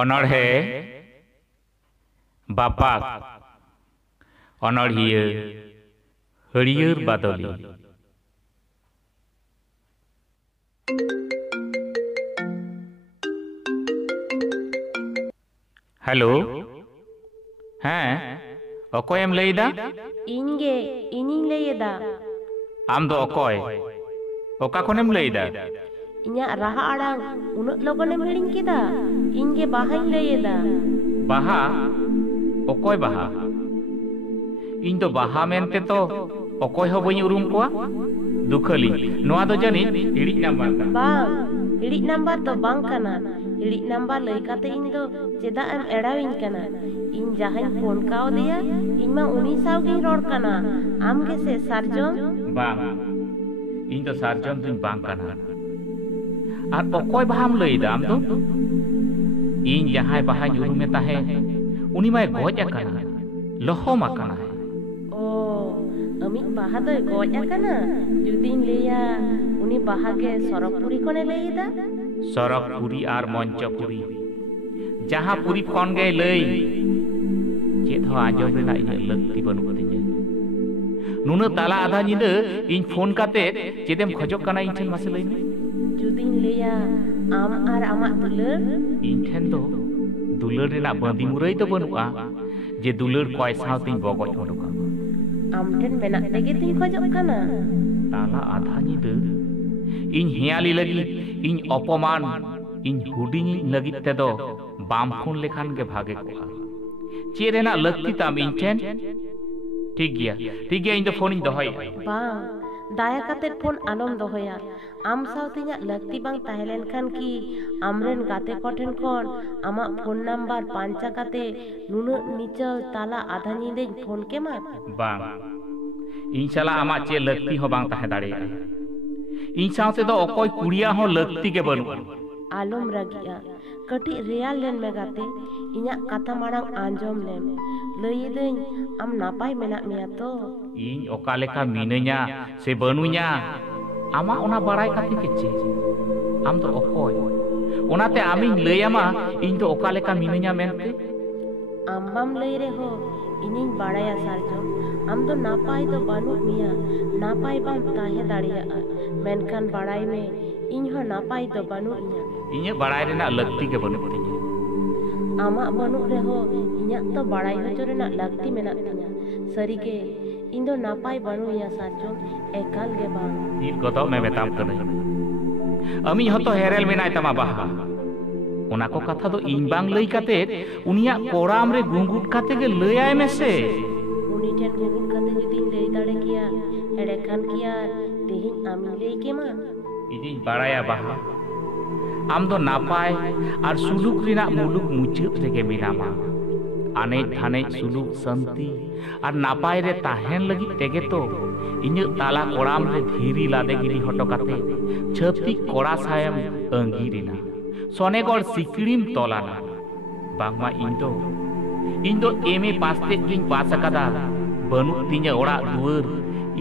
अनड़हे बापाक अनड़िया हरियर बादली। हेलो हाँ अकोयम लैदा इंगे इनिंग लैदा आम दो अकोय ओका कोनेम लैदा इन्या रहा आड़ांग उन्नत लोगोनेम हिड़िंग किदा इंगे बाहाई लैदा बाहा अकोय बाहा इन तो बाहा मेनते तो अकोय हो बई उरुम कोआ दुखली नोआ दो जानी हिड़ी नंबर बांग हिड़ी नंबर तो बांग कना हिड़ी नंबर लई काते इन दो चेदा एम एड़ाविन कना इन जहां फोन काओ दिया इन मा उनी साव गी रोड कना आम के से सारजम बांग इन तो सारजम तुम बांग कना और अकोय बाहाम लईदा आम दो इन जहां बाहा उरुमे ताहे उनी माय गोज अकना लहोम अकना ओ अमित बाहा दो गोज अकना जुदीन लेया उनी बाहा के सरकपुरी कोने लईदा सरकपुरी और मंचपुरी जहां पुरी फोन गए लई चेत हो आजम रेना इन लगती बनु तिया नुना ताला आधा निद इन फोन काते चेदेम खजक कना इन ठेन मासे लई जुदीन लेया आम आर आमा दुलर इन ठेन दो दुलर रेना बंदी मुरई तो बनुआ जे दुलर कोय सावतिन बगoj ओडोका आम ठेन मेना तेगे तिन खजक कना ताला आधा निद इन हियाली लगी इन अपमान इन हुडिंग लगी तेदो बाम फोन लेखान के भागे को चे रेना लगती ताम इन ठेन ठीक गया इन तो फोन इन दोहय बा दाया काते फोन आलम दोहया आम सावतिया लगती बांग ताहेलेन खान की आमरेन गाते कोठेन कोन आमा फोन नंबर पांचा काते नुनु निचल ताला आधा निदे फोन के मा बांग इन साला आमा चे लगती हो बांग ताहे दाड़े इन सावते दो अकोय कुड़िया हो लगती के बनु आलम रगिया कटी रियल लेन में गाते इन्या कथा मारांग आंजम लेम लई देन आम नापाय मेना मिया तो इन ओका लेका मिनैया से बनुया आमा ओना बड़ाय काते के चे आम तो अकोय ओनाते आमिन लैयामा इन तो ओका लेका मिनैया मेनते आम्बाम लई रे हो इनिन बाड़ाया सारजम आम तो नापाय तो बानु मिया नापाय बाम ताहे दाड़िया मेनखान बाड़ाय में इन हो नापाय तो बानु इया इन्या बाड़ाय रेना लगती के बनु तिया आमा बनु रे हो इन्या तो बाड़ाय होचो रेना लगती मेना तिया सरी के इन दो नापाय बानु इया सारजम एकाल गे बांग इन गतो में मेताम कने अमी हतो हेरेल मेनाय तमा बाहा ओना को कथा दो इन बांग लई काते उनिया कोराम रे गुंगुट काते के लई आय मेसे उनी ठेन गुंगुट काते जुदी लई दाड़े किया एड़े खान किया तेहिन आमी लई के मा इदिन बाड़ाया बाहा आम दो नापाय और सुलुक रिना मुलुक मुचाद रेगे मिनामा आने थाने सुलुक संति और नापाय रे ताहेन लगी तेगे तो इन्य ताला कोराम रे धीरी लादे गिरी हटो काते छती कोड़ा सायम अंगीरिना सोनेगढ़ सिकड़ीम तोलाना बांगमा इन दो एमए पासते गिन पास अकादा बनु तिnya ओड़ा दुआर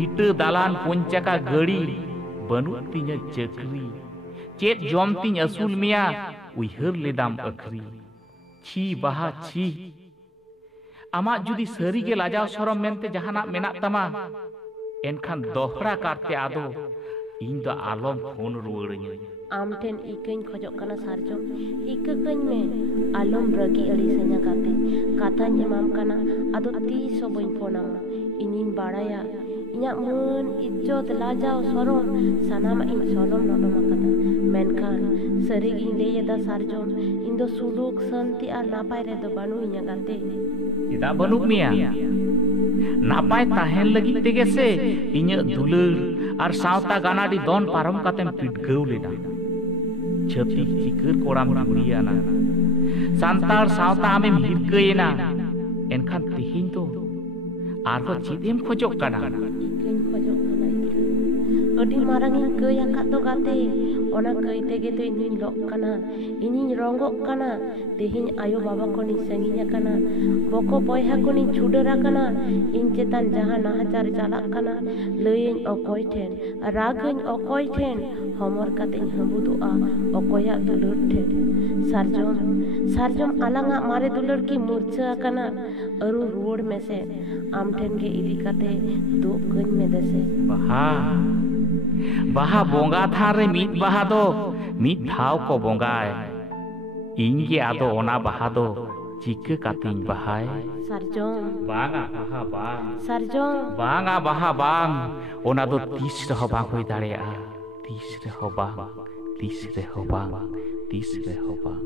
इट दालान पंचाका गड़ी बनु तिnya चक्री चेत जम तिन असूल मिया उइहर लेदाम अखरी छी बाहा छी आमा जुदी सरी के लाजाव सरम मेनते जहाना मेना तमा एनखान दोहरा कारते आदो इन दो आलम फोन रुवाड़िया आम ठेन इकइन खजक कना सारजम इककइन में आलम रगी अड़ी सenya काते काथाñ एमाम कना आदो तीस बइन फोनामा इनिन बाड़ाया इन्या मन इज्जत लाजाव सरम सानामा इन सरम नडम अकादा मेनखान सरी गिन लेयदा सारजम इन दो सुलुक संति आर नापाय रे दो बानु इन्या गाते इदा बनुक मिया नापाय ताहेन लगी तेगे से इन्या दुलर और सावता गानाडी दोन पारम कातेम पिटगौ लेदा छती चिकर कोड़ाम जुड़ियाना सांतार सावता आमेम हिरकयेना एनखान तिहिन तो आरो चेदेम खजक काना इकइन खजक कना ᱟᱹᱰᱤ ᱢᱟᱨᱟᱝ ᱤᱧ ᱠᱟᱹᱭ ᱟᱠᱟᱫ ᱫᱚ ᱜᱟᱛᱮ ᱚᱱᱟ ᱠᱟᱹᱭ ᱛᱮᱜᱮ ᱛᱚ ᱤᱧᱤᱧ ᱞᱚᱜ ᱠᱟᱱᱟ ᱤᱧᱤᱧ ᱨᱚᱸᱜᱚᱜ ᱠᱟᱱᱟ ᱛᱮᱦᱮᱧ ᱟᱭᱳ ᱵᱟᱵᱟ ᱠᱷᱚᱱᱤᱧ ᱥᱟᱺᱜᱤᱧ ᱟᱠᱟᱱᱟ ᱵᱚᱠᱚ ᱵᱚᱭᱦᱟ ᱠᱷᱚᱱᱤᱧ ᱪᱷᱩᱰᱟᱹᱨ ᱟᱠᱟᱱᱟ ᱤᱧ ᱪᱮᱛᱟᱱ ᱡᱟᱦᱟᱸ ᱱᱟᱦᱟᱪᱟᱨ ᱪᱟᱞᱟᱜ ᱠᱟᱱᱟ ᱞᱟᱹᱭᱟᱹᱧ ᱚᱠᱚᱭ ᱴᱷᱮᱱ ᱨᱟᱜᱟᱹᱧ ᱚᱠᱚᱭ ᱴᱷᱮᱱ ᱦᱚᱢᱚᱨ ᱠᱟᱛᱮᱧ ᱦᱟᱹᱵᱩᱫᱚᱜᱼᱟ ᱚᱠᱚᱭᱟᱜ ᱫᱩᱞᱟᱹᱲ ᱴᱷᱮᱱ ᱥᱟᱨᱡᱚᱢ ᱟᱞᱟᱝᱟᱜ ᱢᱟᱨᱮ ᱫᱩᱞᱟᱹᱲ ᱠᱤ ᱢᱩᱨᱪᱷᱟᱹ ᱟᱠᱟᱱᱟ ᱟᱹᱨᱩ ᱨᱩᱣᱟᱹᱲ ᱢᱮᱥᱮ ᱟᱢ ᱴᱷᱮᱱ ᱜᱮ ᱤᱫᱤ ᱠᱟᱛᱮ ᱫᱩᱜ ᱠᱟᱹᱧ ᱢᱮ ᱫᱮᱥᱮ ᱵᱟᱦᱟ ᱵᱚᱸᱜᱟ ᱛᱷᱟᱱ ᱨᱮ ᱢᱤᱫ ᱵᱟᱦᱟ ᱫᱚ ᱢᱤᱫ ᱫᱷᱟᱣ ko ᱵᱚᱸᱜᱟᱭ ᱤᱧ ᱜᱮ ᱟᱫᱚ ᱚᱱᱟ ᱵᱟᱦᱟ ᱫᱚ ᱪᱤᱠᱟᱹ ᱠᱟᱛᱤᱧ ᱵᱟᱦᱟᱭ ᱥᱟᱨᱡᱚᱢ ᱵᱟᱝᱟ ᱵᱟᱦᱟ ᱵᱟᱝ ᱥᱟᱨᱡᱚᱢ ᱵᱟᱝᱟ ᱵᱟᱦᱟ ᱵᱟᱝ ᱚᱱᱟ ᱫᱚ ᱛᱤᱥ ᱨᱮᱦᱚᱸ ᱵᱟᱝ ᱦᱩᱭ ᱫᱟᱲᱮᱭᱟᱜᱼᱟ ᱛᱤᱥ ᱨᱮᱦᱚᱸ ᱵᱟᱝ ᱛᱤᱥ ᱨᱮᱦᱚᱸ ᱵᱟᱝ ᱛᱤᱥ ᱨᱮᱦᱚᱸ ᱵᱟᱝ